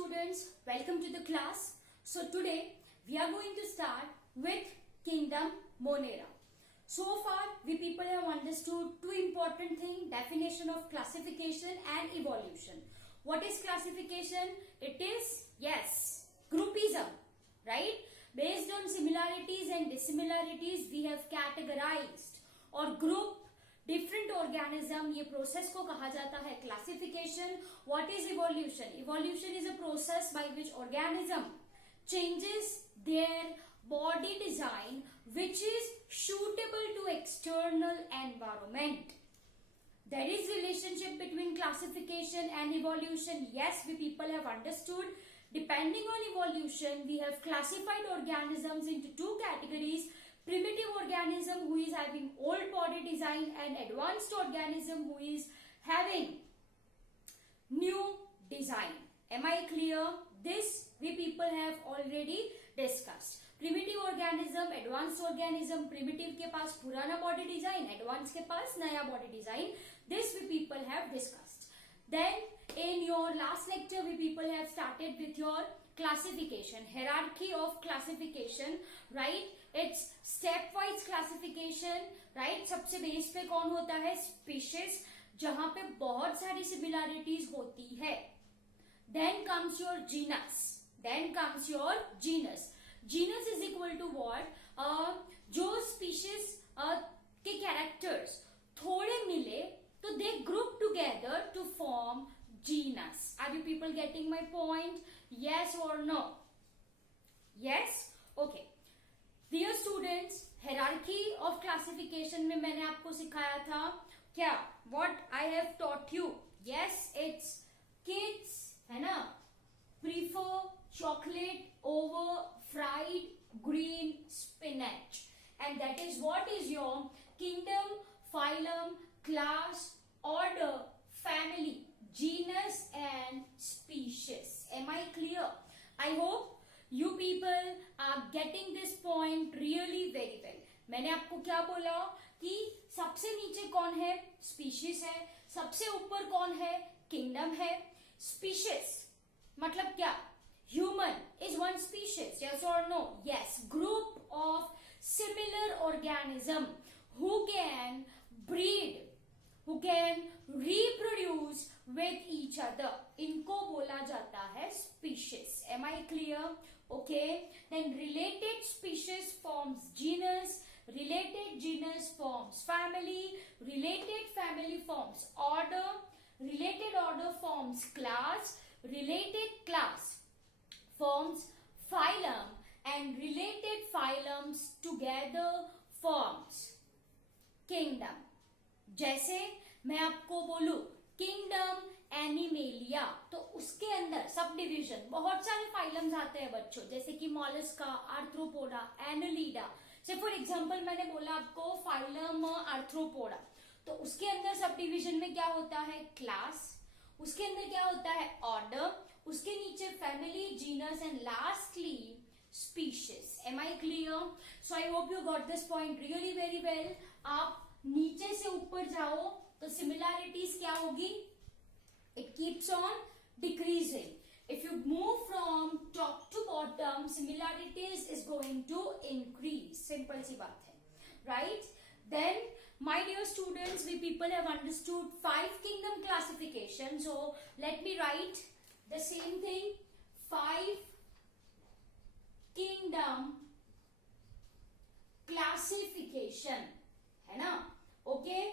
students, welcome to the class. So today we are going to start with Kingdom Monera. So far we people have understood two important things: definition of classification and evolution. What is classification? It is, yes, groupism, right? Based on similarities and dissimilarities we have categorized or grouped different organism. ये process को कहा जाता है classification. What is evolution? Evolution is a process by which organism changes their body design which is suitable to external environment. There is relationship between classification and evolution. Yes, we people have understood. Depending on evolution, we have classified organisms into two categories: primitive organism who is having old body design and advanced organism who is having new design. Am I clear? This we people have already discussed. Primitive organism, advanced organism. Primitive के पास पुराना body design, advanced के पास नया body design. This we people have discussed. Then in your last lecture we people have started with your classification, hierarchy of classification, right? It's stepwise classification, right? सबसे base पे कौन होता है? Species, जहां पे बहुत सारी similarities होती है. Then comes your genus. Then comes your genus. Genus is equal to what? जो species के characters थोड़े मिले तो they group together to form genus. Are you people getting my point? Yes or no? Yes? Okay. Dear students, hierarchy of classification में मैंने आपको सिखाया था क्या? What I have taught you? Yes, it's kids, है ना? Prefer chocolate over fried green spinach, and that is what is your kingdom, phylum, class, order, family, genus and species. Am I clear? I hope you people are getting this point really very well. मैंने आपको क्या बोला कि सबसे नीचे कौन है? Species है. सबसे ऊपर कौन है? किंगडम है. स्पीशीज मतलब क्या? Human is one species. Yes और no? Yes. Group of similar organism who can breed, who can reproduce with each other, इनको बोला जाता है species. Am I clear? Okay. Then related species forms genus, related genus forms family, related family forms order, related order forms class, related class forms phylum, and related phylums together forms kingdom. जैसे मैं आपको बोलूं kingdom animalia, तो उसके अंदर sub division बहुत सारे phylums आते हैं बच्चों, जैसे कि मॉलस्का, आर्थ्रोपोडा, एनालिडा. से फॉर एग्जांपल मैंने बोला आपको फाइलम आर्थ्रोपोडा, तो उसके अंदर सब डिविजन में क्या होता है? क्लास. उसके अंदर क्या होता है? ऑर्डर. उसके नीचे family, genus and lastly species. Am I clear? So I hope you got this point really very well. आप नीचे से ऊपर जाओ तो सिमिलैरिटीज क्या होगी? It keeps on decreasing. If you move from top to bottom similarities is going to increase. Simple सी बात है, right? Then my dear students, we people have understood 5 kingdom classification. So let me write the same thing. 5 kingdom classification, है ना? Okay,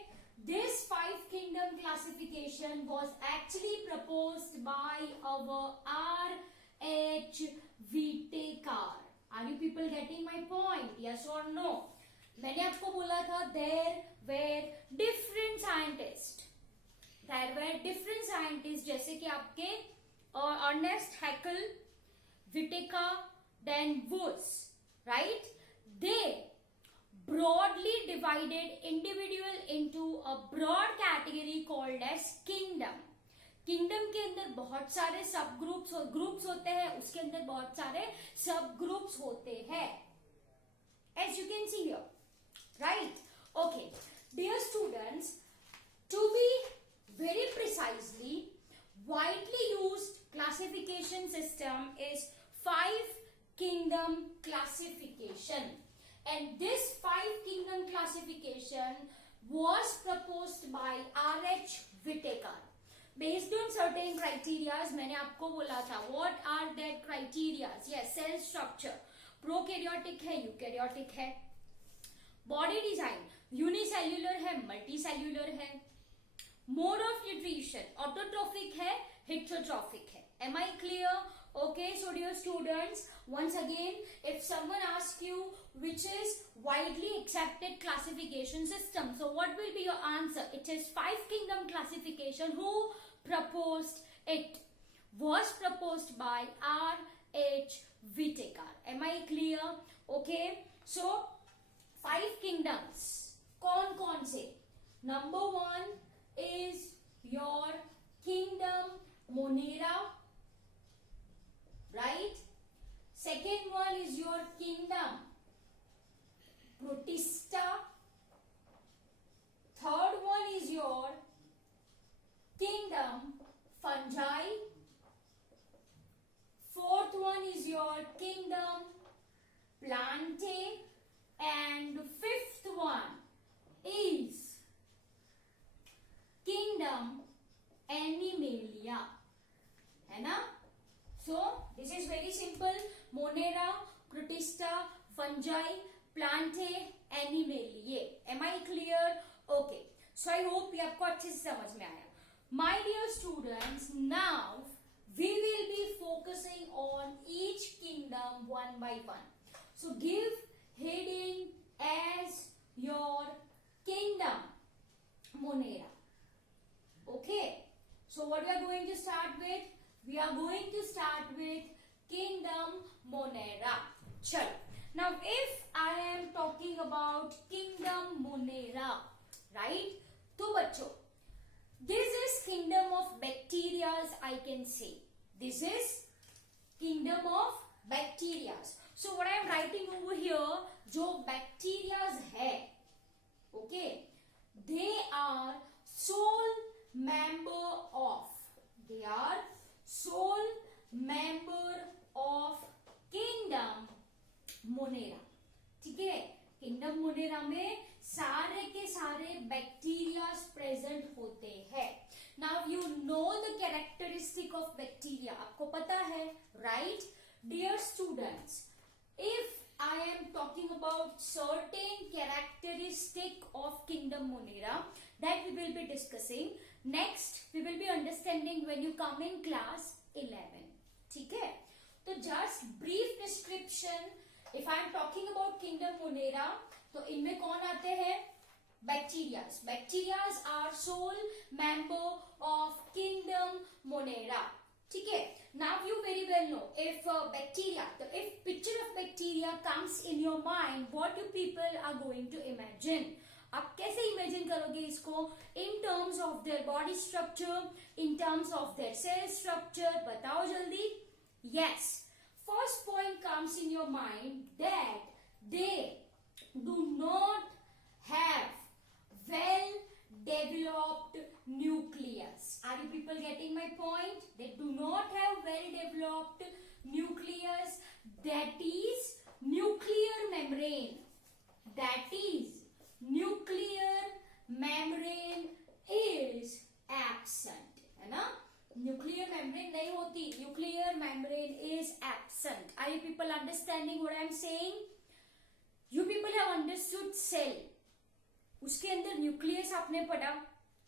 this 5 kingdom classification was actually proposed by our R.H. Whitaker. Are you people getting my point? Yes or no? मैंने आपको बोला था there were different scientists. There were different scientists जैसे कि आपके Ernest Haeckel, Whitaker, then Woods, right? They broadly divided individual into a broad category called as kingdom. Kingdom के अंदर बहुत सारे सब ग्रुप्स होते हैं, उसके अंदर बहुत सारे सब ग्रुप्स होते हैं, as you can see here, right? Okay, dear students, to be very precisely, widely used classification system is five kingdom classification, and this five kingdom classification was proposed by R.H. Whittaker based on certain criteria. मैंने आपको बोला था what are that criteria? Yes, cell structure, prokaryotic है, eukaryotic है, body design unicellular है, multicellular है, mode of nutrition autotrophic है, heterotrophic है. Am I clear? Okay, so dear students, once again, if someone asks you which is widely accepted classification system, so what will be your answer? It is five kingdom classification. Who proposed it? Was proposed by R.H. Whittaker. Am I clear? Okay, so five kingdoms. कौन से? Number one is your kingdom Monera, right? Second one is your kingdom Protista. Third one is your kingdom Fungi. Fourth one is your kingdom Plantae, and fifth one is kingdom Animalia, है ना? So this is very simple. Monera, Protista, Fungi, Plantae, Animalia. Am I clear? Okay. So I hope ये आपको अच्छे से समझ में आया. My dear students, now we will be focusing on each kingdom one by one. So give heading as your kingdom Monera. Okay. So what we are going to start with? We are going to start with kingdom Monera. Chalo. Now if I am talking about kingdom Monera, right? तो बच्चों, this is kingdom of bacteria, I can say. This is kingdom of bacteria. So what I am writing over here, जो bacteria है, okay, they are sole member of. They are sole member of kingdom Monera. ठीक है? Kingdom Monera में सारे के सारे bacteria present होते हैं. Now you know the characteristic of bacteria. आपको पता है, right? Dear students, if I am talking about certain characteristic of kingdom Monera that we will be discussing. Next, we will be understanding when you come in class 11. ठीक है? तो just brief description. If I am talking about kingdom Monera, तो इनमें कौन आते हैं? Bacterias. Bacterias are sole member of kingdom Monera. ठीक है? Now you very well know if bacteria, if picture of bacteria comes in your mind, what you people are going to imagine? आप कैसे imagine करोगे इसको? In terms of their body structure, in terms of their cell structure, बताओ जल्दी. Yes. First point comes in your mind that they do not have well developed nucleus. Are you people getting my point? They do not have well developed nucleus, that is nuclear membrane. That is nuclear membrane is absent. है ना? Nuclear membrane नहीं होती. Nuclear membrane is absent. Are you people understanding what I am saying? You people have understood cell. उसके अंदर nucleus आपने पढ़ा.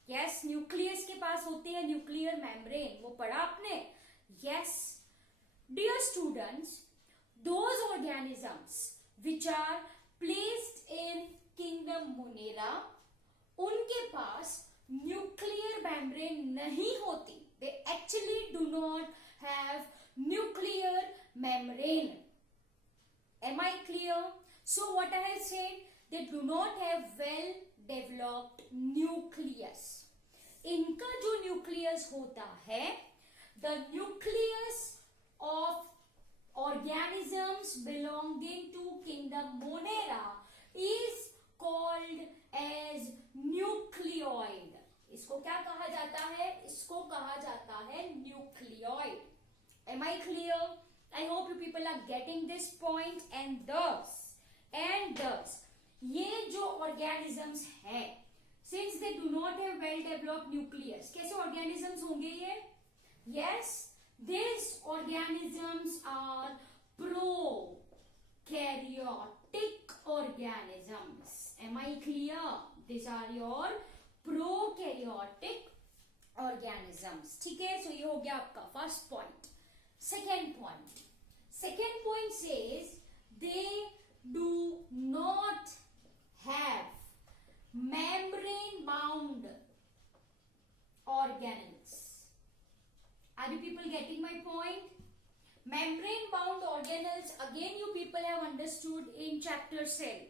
Yes, nucleus के पास होती है न्यूक्लियर मेम्ब्रेन. वो पढ़ा आपने? Yes. Dear students, those organisms which are placed in kingdom Monera, उनके पास न्यूक्लियर मेम्ब्रेन नहीं होती. They actually do not have nuclear membrane. Am I clear? So what I have said, they do not have well developed nucleus. इनका जो nucleus होता है, the nucleus of organisms belonging to kingdom Monera is called as nucleoid. इसको क्या कहा जाता है? इसको कहा जाता है nucleoid. Am I clear? I hope you people are getting this point. And thus ये जो organisms है, since they do not have well developed nucleus, कैसे organisms होंगे ये? Yes, these organisms are prokaryotic organisms. Am I clear? These are your prokaryotic organisms. ठीक है, so ये हो गया आपका first point. Second point says they do not have membrane bound organelles. Are you people getting my point? Membrane bound organelles, again you people have understood in chapter cell.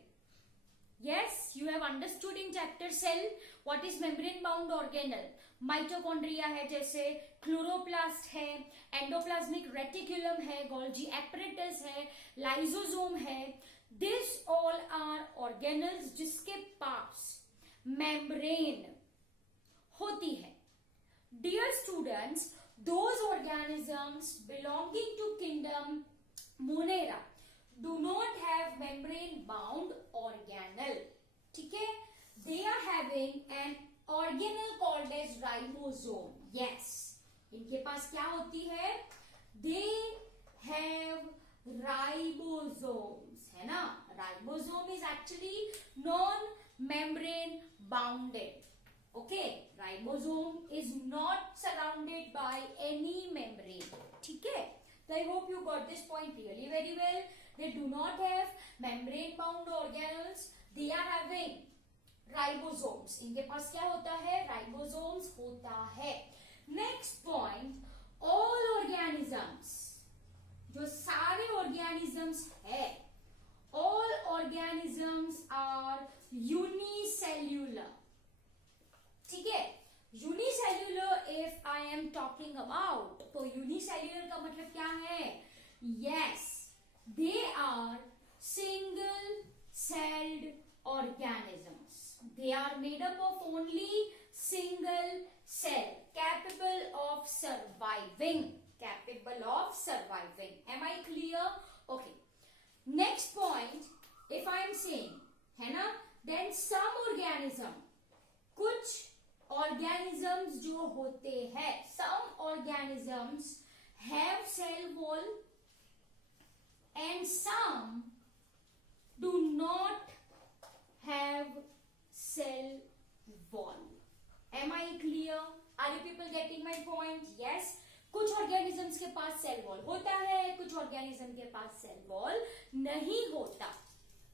Yes, you have understood in chapter cell what is membrane bound organelle. Mitochondria है, जैसे chloroplast है, endoplasmic reticulum है, Golgi apparatus है, lysosome है. This all are organelles जिसके पास membrane होती है. Dear students, those organisms belonging to kingdom Monera do not have membrane bound organelle. ठीक है, they are having an organelle called as ribosome. Yes, इनके पास क्या होती है? They have ribosomes, है ना? Ribosome is actually non-membrane bounded. Okay, ribosome is not surrounded by any membrane. ठीक है, so I hope you got this point really very well. They do not have membrane bound organelles. They are having ribosomes. इनके पास क्या होता है? Ribosomes होता है. Next point, all organisms, जो सारे organisms है, all organisms are unicellular. ठीक है, unicellular if I am talking about, तो यूनिसेल्यूलर का मतलब क्या है? Yes, they are single celled organisms. They are made up of only single cell, capable of surviving. Am I clear? Okay, next point, if I am saying, है ना, then some organism, कुछ organisms जो होते हैं, some organisms have cell wall and some do not have cell wall. Am I clear? Are you people getting my point? Yes, कुछ organisms के पास cell wall होता है, कुछ organism के पास cell wall नहीं होता.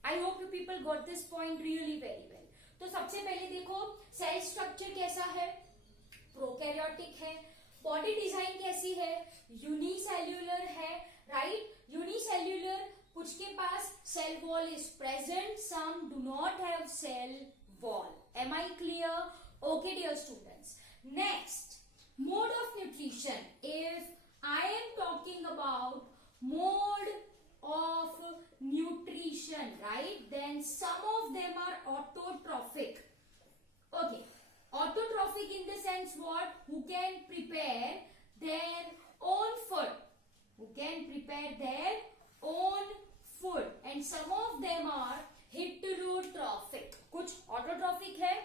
I hope you people got this point really very well. तो सबसे पहले देखो सेल स्ट्रक्चर कैसा है? प्रोकैरियोटिक है. बॉडी डिजाइन कैसी है? यूनिसेल्यूलर है, राइट? यूनिसेल्यूलर, कुछ के पास cell wall is present, some do not have cell wall. Am I clear? Okay dear students, next, mode of nutrition. If I am talking about mode of nutrition, right, then some of them are autotrophic. Okay, autotrophic in the sense what? Who can prepare their own food, and some of them are heterotrophic. कुछ autotrophic है,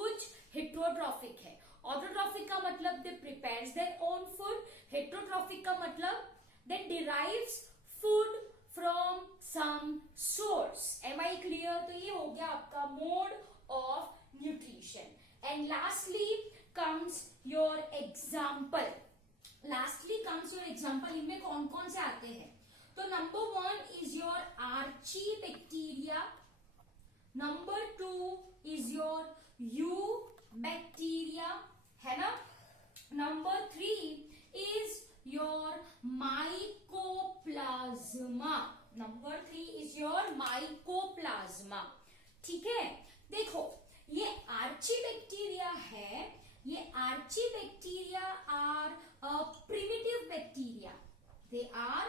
कुछ heterotrophic है. Autotrophic का मतलब they prepares their own food, heterotrophic का मतलब they derives food from some source. Am I clear? तो ये हो गया आपका mode of nutrition. And lastly comes your example. इनमें कौन कौन से आते हैं? तो number 1 is your archibacteria. Number 2 is your eubacteria, है ना? Number 3 is your mycoplasma. ठीक है, देखो ये आर्चीबैक्टीरिया है. ये आर्चीबैक्टीरिया are primitive bacteria. They are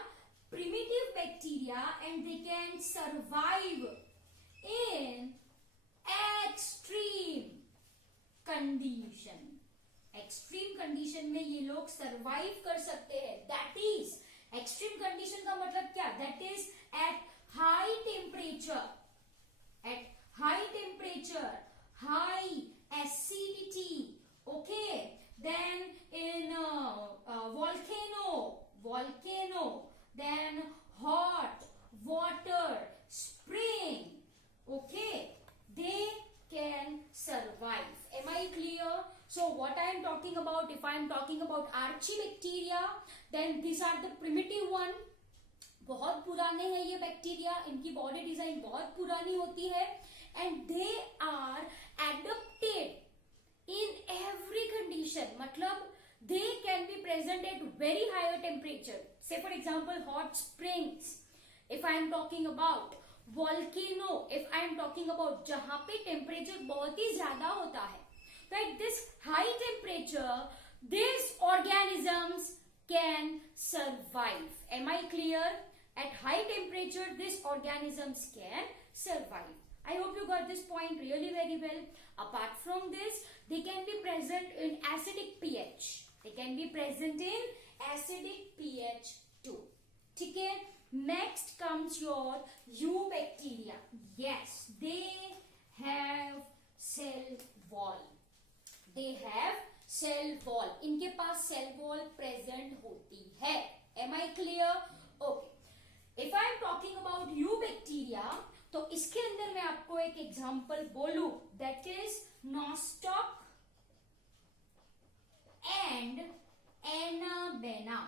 primitive bacteria and they can survive in extreme condition. Condition में ये लोग सरवाइव कर सकते हैं. दैट इज एक्सट्रीम कंडीशन का मतलब क्या? That is at high temperature, at high temperature, high acidity, okay, then in volcano, then hot water spring, okay, they can survive. Am I clear? So what I am talking about, if I am talking about archibacteria, then these are the primitive one. बहुत पुराने हैं ये bacteria, इनकी body design बहुत पुरानी होती है, and they are adapted in every condition. मतलब they can be present at very higher temperature. Say for example hot springs, if I am talking about volcano, if I am talking about जहां पे temperature बहुत ही ज्यादा होता है. तो at this high temperature this organisms can survive. Am I clear? At high temperature, these organisms can survive. I hope you got this point really very well. Apart from this, they can be present in acidic pH. They can be present in acidic pH too. ठीक है? Next comes your eubacteria. Yes, they have cell wall. They have cell wall. इनके पास cell wall present होती है. Am I clear? Okay. If I am talking about eubacteria, तो इसके अंदर मैं आपको एक एग्जांपल बोलूं, that is Nostoc and Anabaena.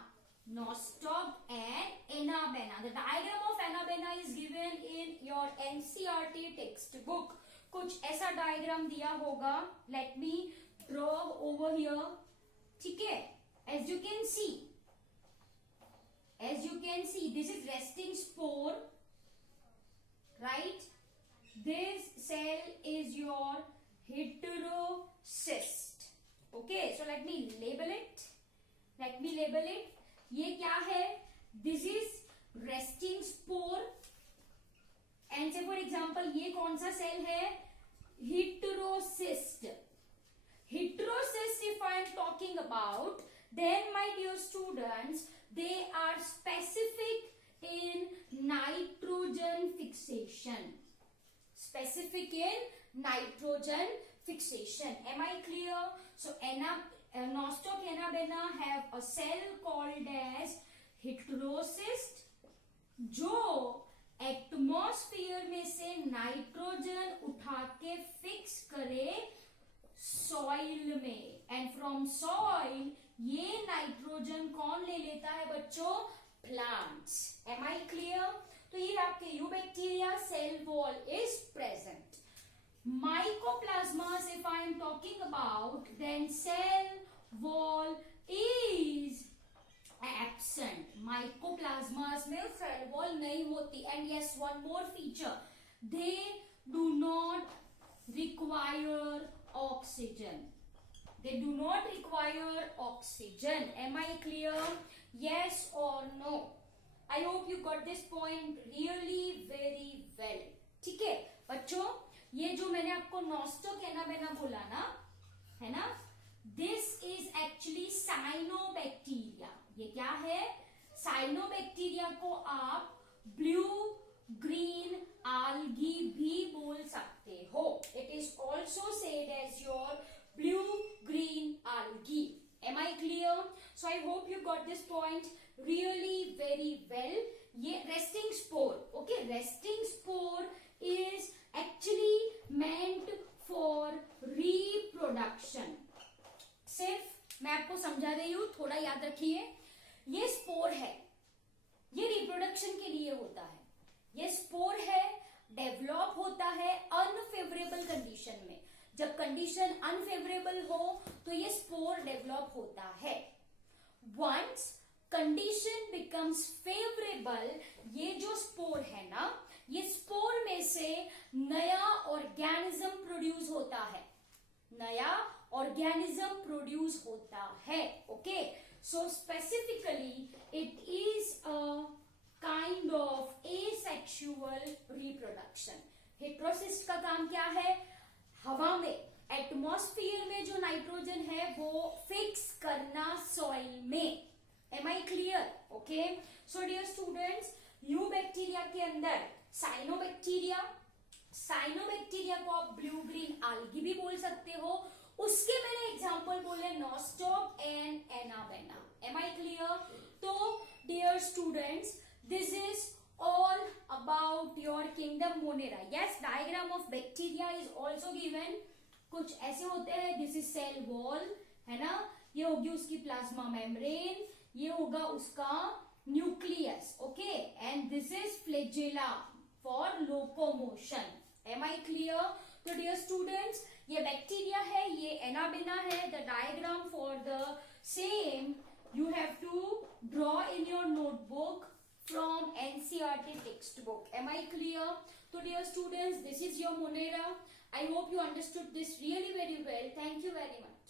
Nostoc and Anabaena. The diagram of Anabaena is given in your NCERT textbook. कुछ ऐसा डायग्राम दिया होगा. Let me draw over here. ठीक है? As you can see, this is resting spore, right? This cell is your heterocyst. Okay, so let me label it. ये क्या है? This is resting spore. And say for example, ये कौन सा cell है? Heterocyst. Heterocyst, if I am talking about, then my dear students, they are specific in nitrogen fixation. Am I clear? So Nostoc Anabaena have a cell called as heterocyst, जो atmosphere में से nitrogen उठा के fix करे soil में, and from soil ये nitrogen कौन ले लेता है बच्चों? प्लांट्स. Am I clear? तो ये आपके eubacteria cell wall is present. Mycoplasmas, if I am talking about, then cell wall is absent. Mycoplasmas में cell wall नहीं होती. And yes, one more feature, they do not require oxygen. Am I clear? Yes or no? I hope you got this point really very well. ठीक है बच्चों? ये जो मैंने आपको नॉस्टॉक एनाबेना बोला ना, है ना, दिस इज एक्चुअली साइनोबैक्टीरिया. ये क्या है? साइनोबैक्टीरिया को आप ब्लू ग्रीन algae भी बोल सकते हो. It is also said as your blue green algae. Am I clear? So I hope you got this point really very well. ये resting spore. Okay, resting spore is actually meant for reproduction. सिर्फ मैं आपको समझा रही हूं, थोड़ा याद रखिए. ये स्पोर है, ये रिप्रोडक्शन के लिए होता है. ये स्पोर है, डेवलप होता है अनफेवरेबल कंडीशन में. जब कंडीशन अनफेवरेबल हो तो ये स्पोर डेवलप होता है. वंस कंडीशन बिकम्स फेवरेबल, ये जो स्पोर है ना, ये स्पोर में से नया ऑर्गेनिज्म प्रोड्यूस होता है. Okay, so specifically it is a kind of asexual reproduction. Heterocyst का काम क्या है? हवा में एटमॉस्फेयर में जो नाइट्रोजन है वो फिक्स करना सॉइल में. Am I clear? Okay. So dear students, eubacteria के अंदर साइनोबैक्टीरिया, साइनोबैक्टीरिया को आप ब्लू ग्रीन आल्गी भी बोल सकते हो. उसके मैंने एग्जांपल बोले Nostoc and Anabaena. Am I clear? तो dear students, this is all about your kingdom monera. Yes, diagram of bacteria is also given. कुछ ऐसे होते हैं, दिस इज सेल वॉल, है ना, ये होगी उसकी प्लाज्मा मेम्ब्रेन, ये होगा उसका nucleus. Okay, and this is flagella for locomotion. Am I clear? तो डियर स्टूडेंट्स, ये बैक्टीरिया है, ये एनाबेना है. The diagram for the same you have to draw in your notebook from NCERT textbook. Am I clear? So dear students, this is your Monera. I hope you understood this really very well. Thank you very much.